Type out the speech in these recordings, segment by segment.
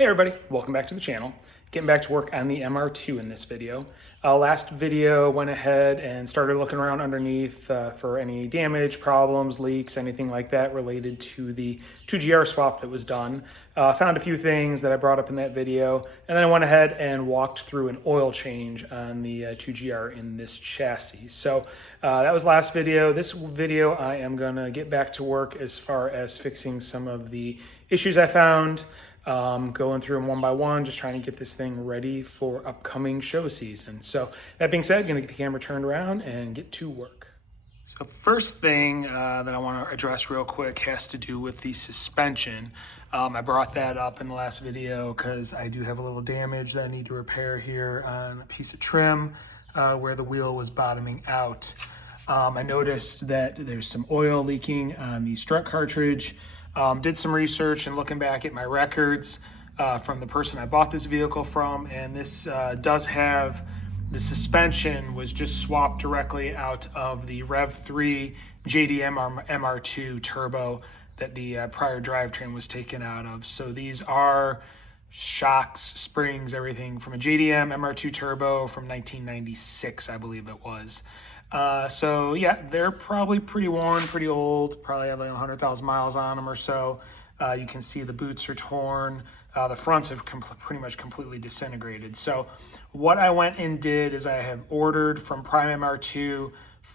Hey everybody, welcome back to the channel. Getting back to work on the MR2 in this video. Last video went ahead and started looking around underneath for any damage, problems, leaks, anything like that related to the 2GR swap that was done. Found a few things that I brought up in that video, and then I went ahead and walked through an oil change on the 2GR in this chassis. So that was last video. This video I am gonna get back to work as far as fixing some of the issues I found. Going through them one by one, just trying to get this thing ready for upcoming show season. So that being said, gonna get the camera turned around and get to work. So first thing that I want to address real quick has to do with the suspension. I brought that up in the last video because I do have a little damage that I need to repair here on a piece of trim where the wheel was bottoming out. I noticed that there's some oil leaking on the strut cartridge. Did some research and looking back at my records from the person I bought this vehicle from, and this does have the suspension was just swapped directly out of the Rev3 JDM MR2 turbo that the prior drivetrain was taken out of. So these are shocks, springs, everything from a JDM MR2 turbo from 1996, I believe it was. So yeah, they're probably pretty worn, pretty old, probably have like 100,000 miles on them or so. You can see the boots are torn. The fronts have pretty much completely disintegrated. So what I went and did is I have ordered from Prime MR2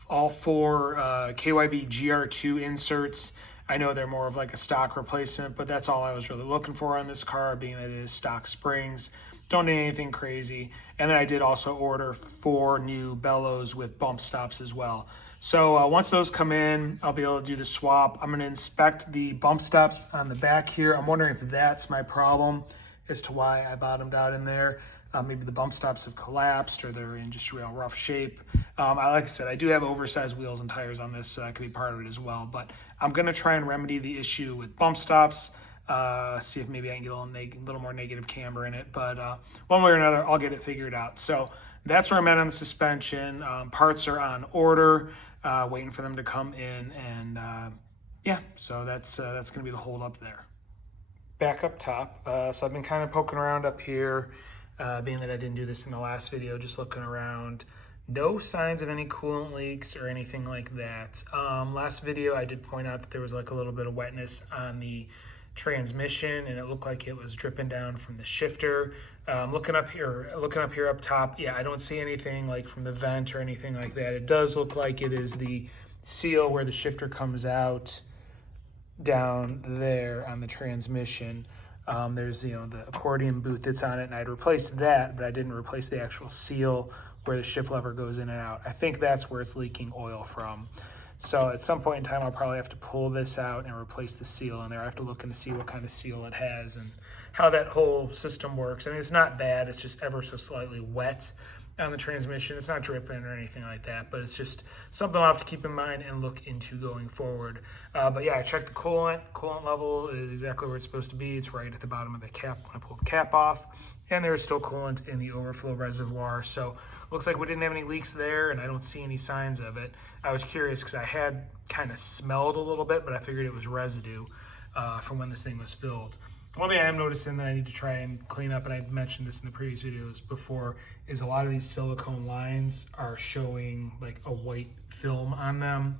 all four KYB GR2 inserts. I know they're more of like a stock replacement, but that's all I was really looking for on this car, being that it is stock springs. Don't need anything crazy. And then I did also order 4 new bellows with bump stops as well. So once those come in, I'll be able to do the swap. I'm gonna inspect the bump stops on the back here. I'm wondering if that's my problem as to why I bottomed out in there. Maybe the bump stops have collapsed or they're in just real rough shape. Like I said, I do have oversized wheels and tires on this, so that could be part of it as well. But I'm gonna try and remedy the issue with bump stops. See if maybe I can get a little more negative camber in it, but one way or another, I'll get it figured out. So that's where I'm at on the suspension. Parts are on order, waiting for them to come in, and yeah, so that's gonna be the hold up there. Back up top, so I've been kind of poking around up here, being that I didn't do this in the last video, just looking around. No signs of any coolant leaks or anything like that. Last video, I did point out that there was like a little bit of wetness on the transmission, and it looked like it was dripping down from the shifter. Looking up here up top, yeah, I don't see anything like from the vent or anything like that. It does look like it is the seal where the shifter comes out down there on the transmission. There's the accordion boot that's on it, and I'd replaced that, but I didn't replace the actual seal where the shift lever goes in and out. I think that's where it's leaking oil from. So at some point in time, I'll probably have to pull this out and replace the seal in there. I have to look in to see what kind of seal it has and how that whole system works. I mean, it's not bad. It's just ever so slightly wet on the transmission. It's not dripping or anything like that, but it's just something I'll have to keep in mind and look into going forward. But yeah, I checked the coolant. Coolant level is exactly where it's supposed to be. It's right at the bottom of the cap when I pull the cap off. And there's still coolant in the overflow reservoir. So looks like we didn't have any leaks there, and I don't see any signs of it. I was curious because I had kind of smelled a little bit, but I figured it was residue from when this thing was filled. One thing I am noticing that I need to try and clean up, and I mentioned this in the previous videos before, is a lot of these silicone lines are showing like a white film on them.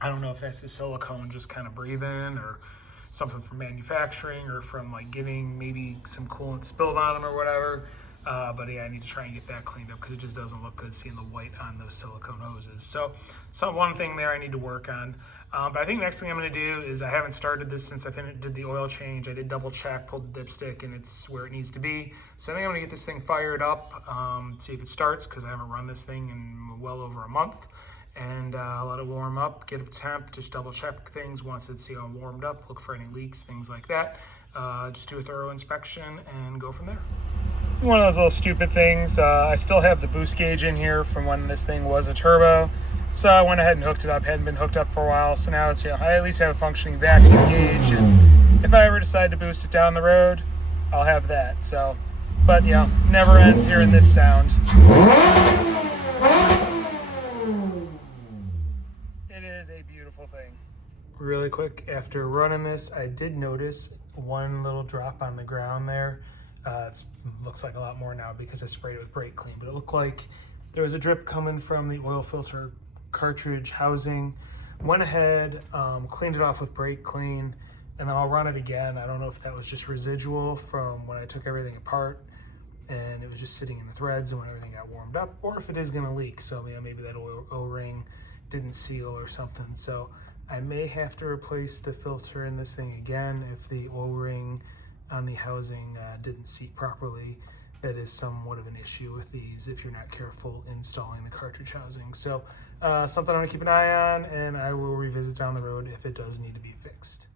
I don't know if that's the silicone just kind of breathing or something from manufacturing or from like getting maybe some coolant spilled on them or whatever. But yeah, I need to try and get that cleaned up because it just doesn't look good seeing the white on those silicone hoses. So one thing there I need to work on. But I think next thing I'm going to do is, I haven't started this since I did the oil change. I did double check, pulled the dipstick, and it's where it needs to be. So I think I'm going to get this thing fired up, see if it starts, because I haven't run this thing in well over a month. And let it warm up, get a temp, just double check things once it's warmed up, look for any leaks, things like that. Just do a thorough inspection and go from there. One of those little stupid things, I still have the boost gauge in here from when this thing was a turbo. So I went ahead and hooked it up. Hadn't been hooked up for a while, so now it's, I at least have a functioning vacuum gauge, and if I ever decide to boost it down the road, I'll have that. So, but never ends hearing this sound. It is a beautiful thing. Really quick, after running this, I did notice one little drop on the ground there. It looks like a lot more now because I sprayed it with brake clean, but it looked like there was a drip coming from the oil filter cartridge housing. Went ahead, cleaned it off with brake clean, and then I'll run it again. I don't know if that was just residual from when I took everything apart and it was just sitting in the threads and when everything got warmed up, or if it is gonna leak. So yeah, maybe that O-ring didn't seal or something. So I may have to replace the filter in this thing again if the O-ring on the housing didn't seat properly. That is somewhat of an issue with these if you're not careful installing the cartridge housing. So something I'm gonna keep an eye on, and I will revisit down the road if it does need to be fixed.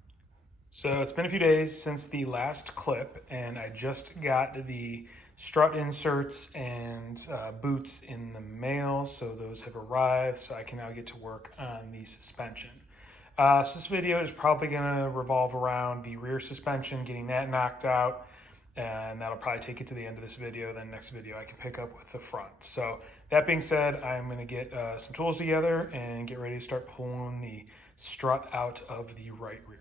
So it's been a few days since the last clip, and I just got the strut inserts and boots in the mail, so those have arrived, so I can now get to work on the suspension. So this video is probably going to revolve around the rear suspension, getting that knocked out, and that'll probably take it to the end of this video. Then next video I can pick up with the front. So that being said, I'm going to get some tools together and get ready to start pulling the strut out of the right rear.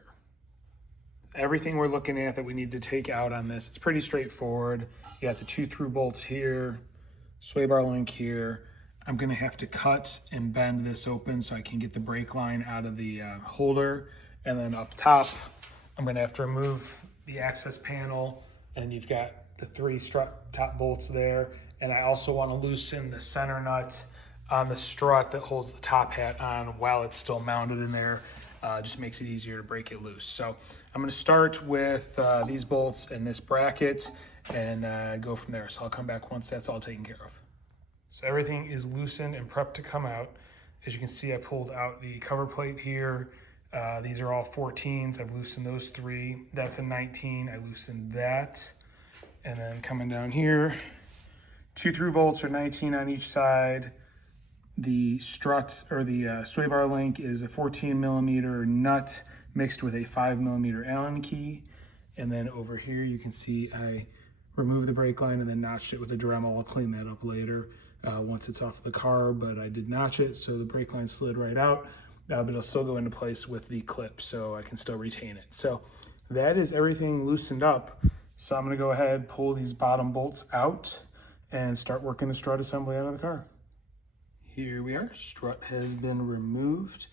Everything we're looking at that we need to take out on this, it's pretty straightforward. You got the 2 through bolts here, sway bar link here. I'm gonna have to cut and bend this open so I can get the brake line out of the holder. And then up top, I'm gonna have to remove the access panel, and you've got the 3 strut top bolts there. And I also wanna loosen the center nut on the strut that holds the top hat on while it's still mounted in there. Just makes it easier to break it loose. So I'm going to start with these bolts and this bracket and go from there. So I'll come back once that's all taken care of. So everything is loosened and prepped to come out. As you can see, I pulled out the cover plate here. These are all 14s. I've loosened those 3. That's a 19. I loosened that. And then coming down here, 2 through bolts are 19 on each side. The struts, or the sway bar link, is a 14mm nut mixed with a 5mm Allen key. And then over here you can see I removed the brake line and then notched it with a Dremel. I'll clean that up later once it's off the car, but I did notch it so the brake line slid right out, but it'll still go into place with the clip so I can still retain it. So that is everything loosened up. So I'm gonna go ahead, pull these bottom bolts out and start working the strut assembly out of the car. Here we are, strut has been removed.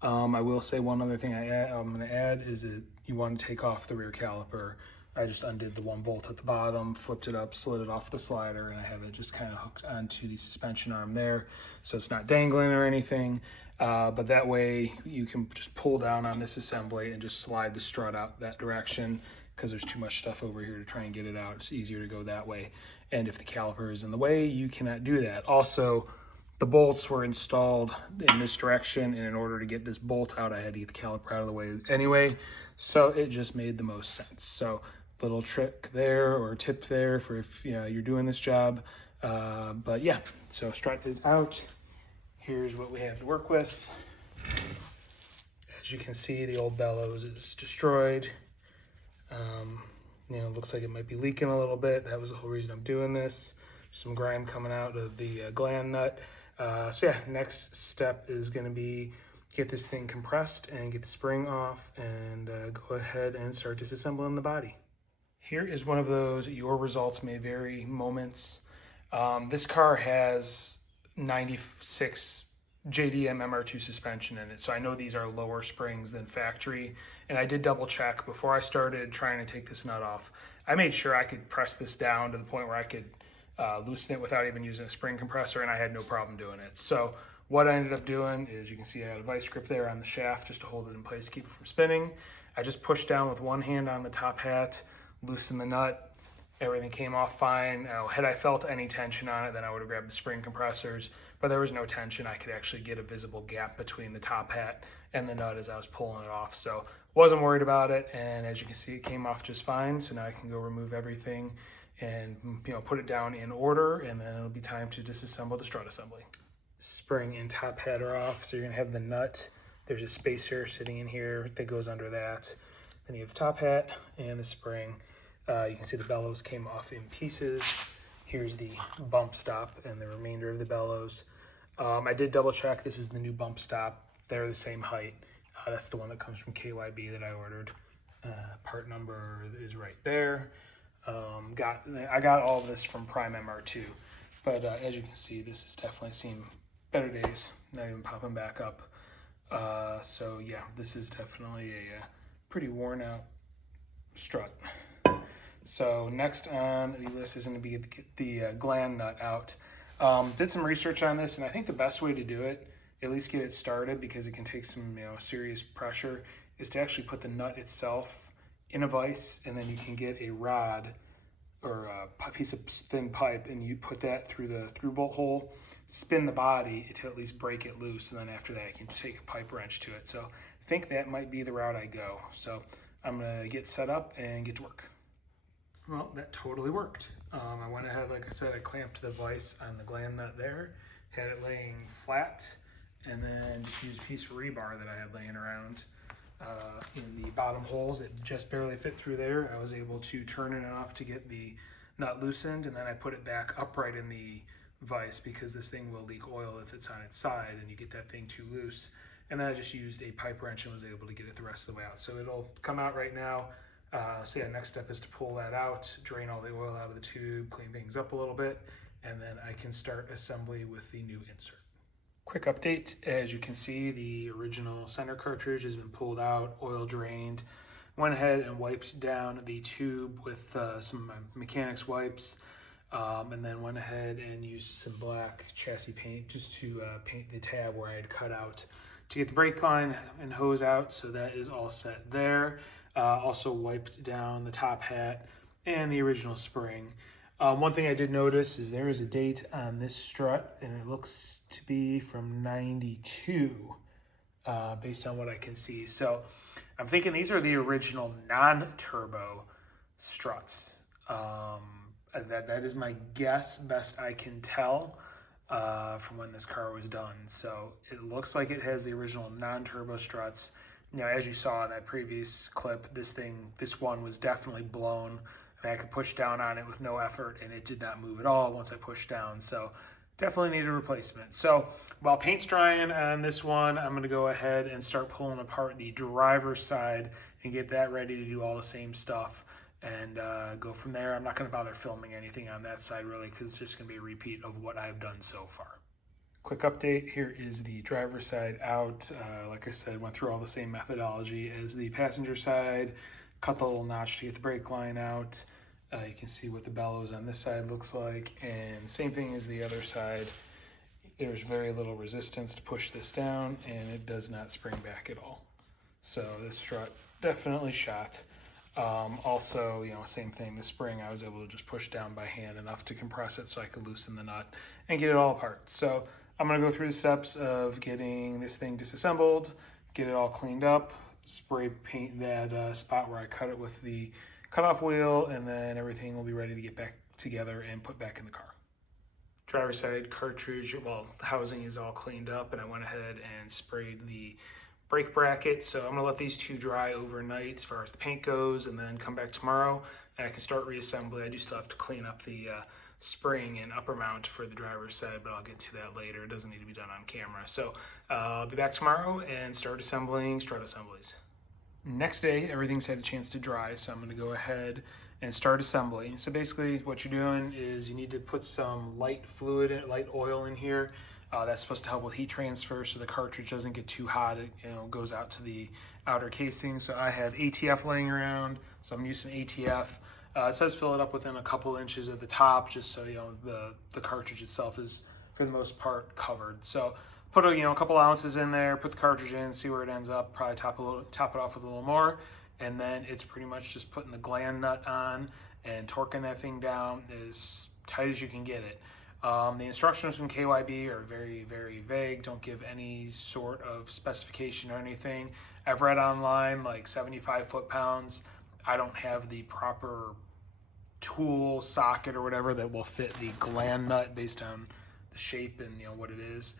I will say one other thing I'm gonna add is that you want to take off the rear caliper. I just undid the 1 bolt at the bottom, flipped it up, slid it off the slider, and I have it just kind of hooked onto the suspension arm there. So it's not dangling or anything, but that way you can just pull down on this assembly and just slide the strut out that direction, because there's too much stuff over here to try and get it out. It's easier to go that way. And if the caliper is in the way, you cannot do that. Also, the bolts were installed in this direction, and in order to get this bolt out, I had to get the caliper out of the way anyway, so it just made the most sense. So little trick there, or tip there, for if you're doing this job. But yeah, so strut is out. Here's what we have to work with. As you can see, the old bellows is destroyed. It looks like it might be leaking a little bit. That was the whole reason I'm doing this. Some grime coming out of the gland nut. So yeah, next step is going to be get this thing compressed and get the spring off, and go ahead and start disassembling the body. Here is one of those your results may vary moments. This car has 96 JDM MR2 suspension in it, so I know these are lower springs than factory, and I did double check before I started trying to take this nut off. I made sure I could press this down to the point where I could loosen it without even using a spring compressor, and I had no problem doing it. So what I ended up doing is, you can see I had a vice grip there on the shaft just to hold it in place, keep it from spinning. I just pushed down with one hand on the top hat, loosened the nut, everything came off fine. Now, had I felt any tension on it, then I would have grabbed the spring compressors, but there was no tension. I could actually get a visible gap between the top hat and the nut as I was pulling it off. So wasn't worried about it, and as you can see, it came off just fine. So now I can go remove everything and put it down in order, and then it'll be time to disassemble the strut assembly. Spring and top hat are off, so you're gonna have the nut. There's a spacer sitting in here that goes under that. Then you have the top hat and the spring. You can see the bellows came off in pieces. Here's the bump stop and the remainder of the bellows. I did double check. This is the new bump stop. They're the same height. That's the one that comes from KYB that I ordered. Part number is right there. I got all of this from Prime MR2, but as you can see, this has definitely seen better days. Not even popping back up. So yeah, this is definitely a pretty worn out strut. So next on the list is going to be get the gland nut out. Did some research on this, and I think the best way to do it, at least get it started, because it can take some serious pressure, is to actually put the nut itself in a vise, and then you can get a rod or a piece of thin pipe, and you put that through the through bolt hole, spin the body to at least break it loose, and then after that you can take a pipe wrench to it. So I think that might be the route I go. So I'm gonna get set up and get to work. Well, that totally worked. I went ahead, like I said, I clamped the vise on the gland nut there, had it laying flat, and then just used a piece of rebar that I had laying around in the bottom holes. It just barely fit through there. I was able to turn it enough to get the nut loosened, and then I put it back upright in the vise because this thing will leak oil if it's on its side and you get that thing too loose. And then I just used a pipe wrench and was able to get it the rest of the way out. So it'll come out right now. So yeah, next step is to pull that out, drain all the oil out of the tube, clean things up a little bit, and then I can start assembly with the new insert. Quick update, as you can see, the original center cartridge has been pulled out, oil drained. Went ahead and wiped down the tube with some of my mechanics wipes, and then went ahead and used some black chassis paint just to paint the tab where I had cut out to get the brake line and hose out, so that is all set there. Also wiped down the top hat and the original spring. One thing I did notice is there is a date on this strut, and it looks to be from 92, based on what I can see. So I'm thinking these are the original non-turbo struts. That is my guess, best I can tell, from when this car was done. So it looks like it has the original non-turbo struts. Now, as you saw in that previous clip, this one was definitely blown. I could push down on it with no effort, and it did not move at all once I pushed down. So definitely need a replacement. So while paint's drying on this one, I'm gonna go ahead and start pulling apart the driver's side and get that ready to do all the same stuff and go from there. I'm not gonna bother filming anything on that side really, because it's just gonna be a repeat of what I've done so far. Quick update, here is the driver's side out. Like I said, went through all the same methodology as the passenger side. Cut the little notch to get the brake line out. You can see what the bellows on this side looks like, and same thing as the other side. There's very little resistance to push this down, and it does not spring back at all. So this strut definitely shot. Also, same thing, the spring I was able to just push down by hand enough to compress it so I could loosen the nut and get it all apart. So I'm gonna go through the steps of getting this thing disassembled, get it all cleaned up, spray paint that spot where I cut it with the cutoff wheel, and then everything will be ready to get back together and put back in the car. Driver's side cartridge, well, the housing is all cleaned up, and I went ahead and sprayed the brake bracket. So I'm gonna let these two dry overnight as far as the paint goes, and then come back tomorrow and I can start reassembly. I do still have to clean up the spring and upper mount for the driver's side, but I'll get to that later. It doesn't need to be done on camera. So I'll be back tomorrow and start assembling strut assemblies. Next day, everything's had a chance to dry, so I'm gonna go ahead and start assembly. So basically what you're doing is you need to put some light oil in here. That's supposed to help with heat transfer so the cartridge doesn't get too hot. It goes out to the outer casing. So I have ATF laying around, so I'm using ATF. It says fill it up within a couple inches of the top, just so the cartridge itself is for the most part covered. So put a couple ounces in there, put the cartridge in, see where it ends up, probably top it off with a little more, and then it's pretty much just putting the gland nut on and torquing that thing down as tight as you can get it. The instructions from KYB are very, very vague, don't give any sort of specification or anything. I've read online like 75 foot-pounds. I don't have the proper tool socket or whatever that will fit the gland nut based on the shape and what it is.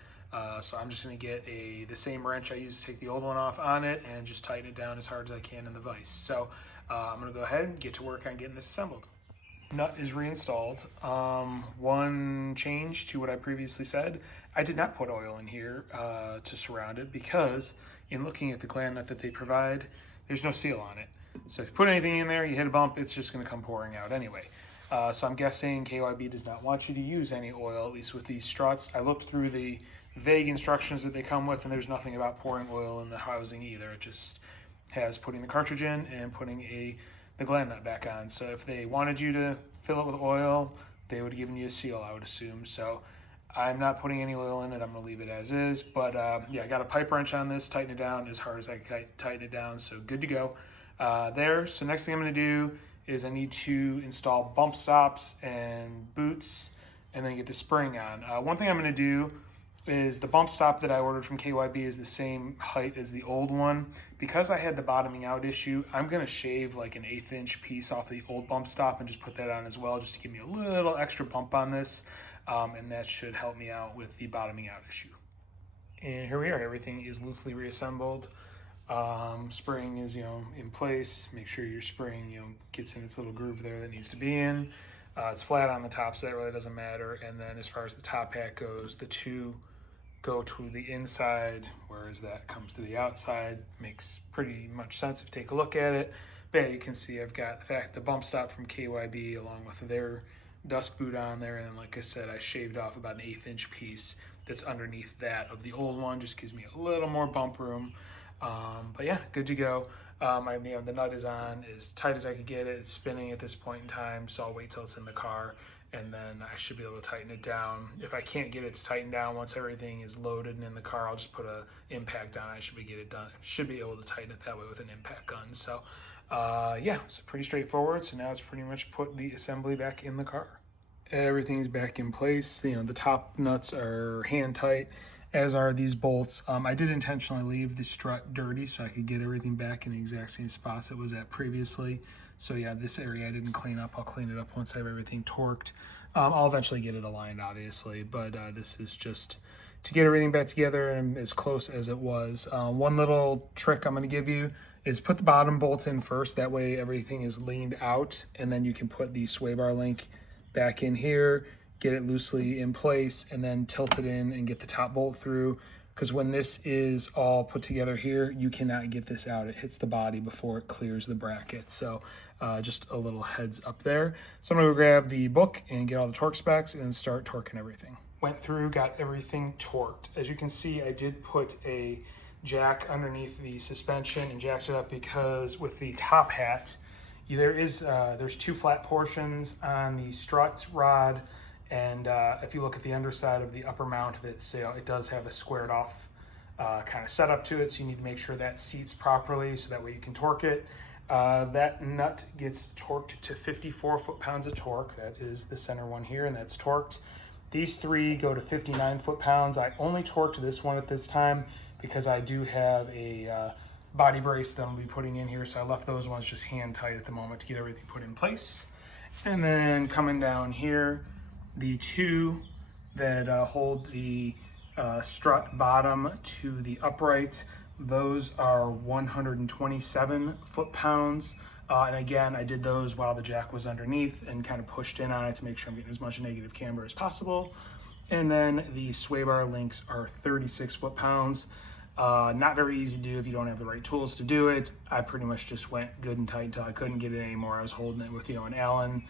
So I'm just going to get the same wrench I used to take the old one off on it and just tighten it down as hard as I can in the vise. So I'm going to go ahead and get to work on getting this assembled. Nut is reinstalled. One change to what I previously said, I did not put oil in here to surround it because in looking at the gland nut that they provide, there's no seal on it. So if you put anything in there, you hit a bump, it's just going to come pouring out anyway. So I'm guessing KYB does not want you to use any oil, at least with these struts. I looked through the vague instructions that they come with, and there's nothing about pouring oil in the housing either. It just has putting the cartridge in and putting the gland nut back on. So if they wanted you to fill it with oil, they would have given you a seal, I would assume. So I'm not putting any oil in it. I'm going to leave it as is. But yeah, I got a pipe wrench on this, tighten it down as hard as I can tighten it down. So good to go there. So next thing I'm going to do is I need to install bump stops and boots and then get the spring on. One thing I'm going to do is the bump stop that I ordered from KYB is the same height as the old one. Because I had the bottoming out issue, I'm going to shave like an 1/8 inch piece off the old bump stop and just put that on as well, just to give me a little extra bump on this. And that should help me out with the bottoming out issue. And here we are, everything is loosely reassembled. Spring is, in place. Make sure your spring, gets in its little groove there that needs to be in. It's flat on the top, so that really doesn't matter. And then as far as the top hat goes, the two go to the inside, whereas that comes to the outside. Makes pretty much sense if you take a look at it. But yeah, you can see I've got the bump stop from KYB along with their dust boot on there, and like I said, I shaved off about an 1/8 inch piece that's underneath that of the old one. Just gives me a little more bump room. But yeah, good to go. The nut is on as tight as I could get it. It's spinning at this point in time, so I'll wait till it's in the car, and then I should be able to tighten it down. If I can't get it tightened down once everything is loaded and in the car, I'll just put a impact on it. I should be able to tighten it that way with an impact gun. So yeah, it's pretty straightforward. So now it's pretty much put the assembly back in the car. Everything's back in place. The top nuts are hand tight, as are these bolts. I did intentionally leave the strut dirty so I could get everything back in the exact same spots it was at previously. So yeah, this area I didn't clean up. I'll clean it up once I have everything torqued. I'll eventually get it aligned, obviously, but this is just to get everything back together and as close as it was. One little trick I'm going to give you is put the bottom bolts in first. That way everything is leaned out, and then you can put the sway bar link back in here, get it loosely in place, and then tilt it in and get the top bolt through. Because when this is all put together here, you cannot get this out. It hits the body before it clears the bracket. So just a little heads up there. So I'm gonna go grab the book and get all the torque specs and start torquing everything. Went through, got everything torqued. As you can see, I did put a jack underneath the suspension and jacked it up because with the top hat, there's two flat portions on the strut rod. And if you look at the underside of the upper mount, it does have a squared off kind of setup to it. So you need to make sure that seats properly so that way you can torque it. That nut gets torqued to 54 foot-pounds of torque. That is the center one here, and that's torqued. These three go to 59 foot-pounds. I only torqued this one at this time because I do have a body brace that I'm going to be putting in here. So I left those ones just hand tight at the moment to get everything put in place. And then coming down here, the two that hold the strut bottom to the upright, those are 127 foot-pounds. And again, I did those while the jack was underneath and kind of pushed in on it to make sure I'm getting as much negative camber as possible. And then the sway bar links are 36 foot-pounds. Not very easy to do if you don't have the right tools to do it. I pretty much just went good and tight until I couldn't get it anymore. I was holding it with an Allen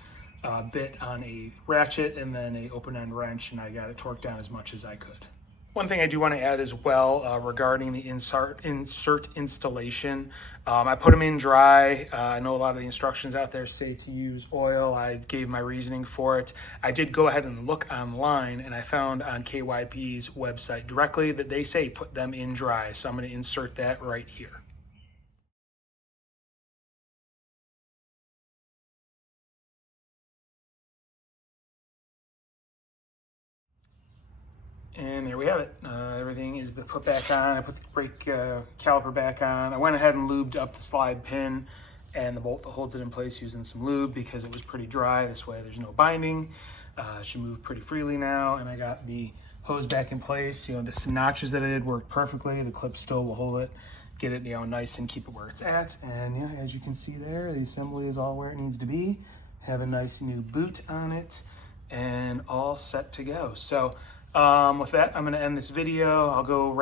bit on a ratchet and then a open end wrench, and I got it torqued down as much as I could. One thing I do want to add as well regarding the insert installation, I put them in dry. I know a lot of the instructions out there say to use oil. I gave my reasoning for it. I did go ahead and look online, and I found on KYB's website directly that they say put them in dry. So I'm going to insert that right here. And there we have it. Everything is put back on. I put the brake caliper back on. I went ahead and lubed up the slide pin and the bolt that holds it in place using some lube because it was pretty dry. This way there's no binding. It should move pretty freely now. And I got the hose back in place. The notches that I did worked perfectly. The clip still will hold it, get it nice and keep it where it's at. And as you can see there, the assembly is all where it needs to be. Have a nice new boot on it and all set to go. So with that, I'm going to end this video. I'll go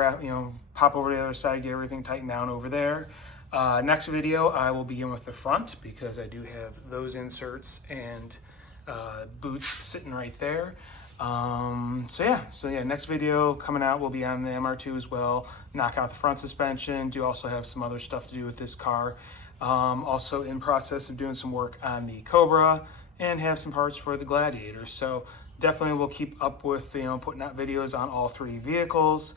pop over to the other side, get everything tightened down over there. Next video, I will begin with the front because I do have those inserts and boots sitting right there. So yeah, next video coming out will be on the MR2 as well. Knock out the front suspension. Do also have some other stuff to do with this car. Also in process of doing some work on the Cobra and have some parts for the Gladiator. So definitely we'll keep up with, putting out videos on all three vehicles.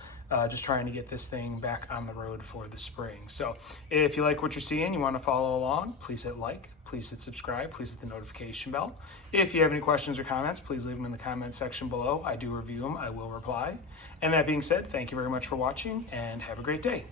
Just trying to get this thing back on the road for the spring. So if you like what you're seeing, you want to follow along, please hit like, please hit subscribe, please hit the notification bell. If you have any questions or comments, please leave them in the comment section below. I do review them, I will reply. And that being said, thank you very much for watching and have a great day.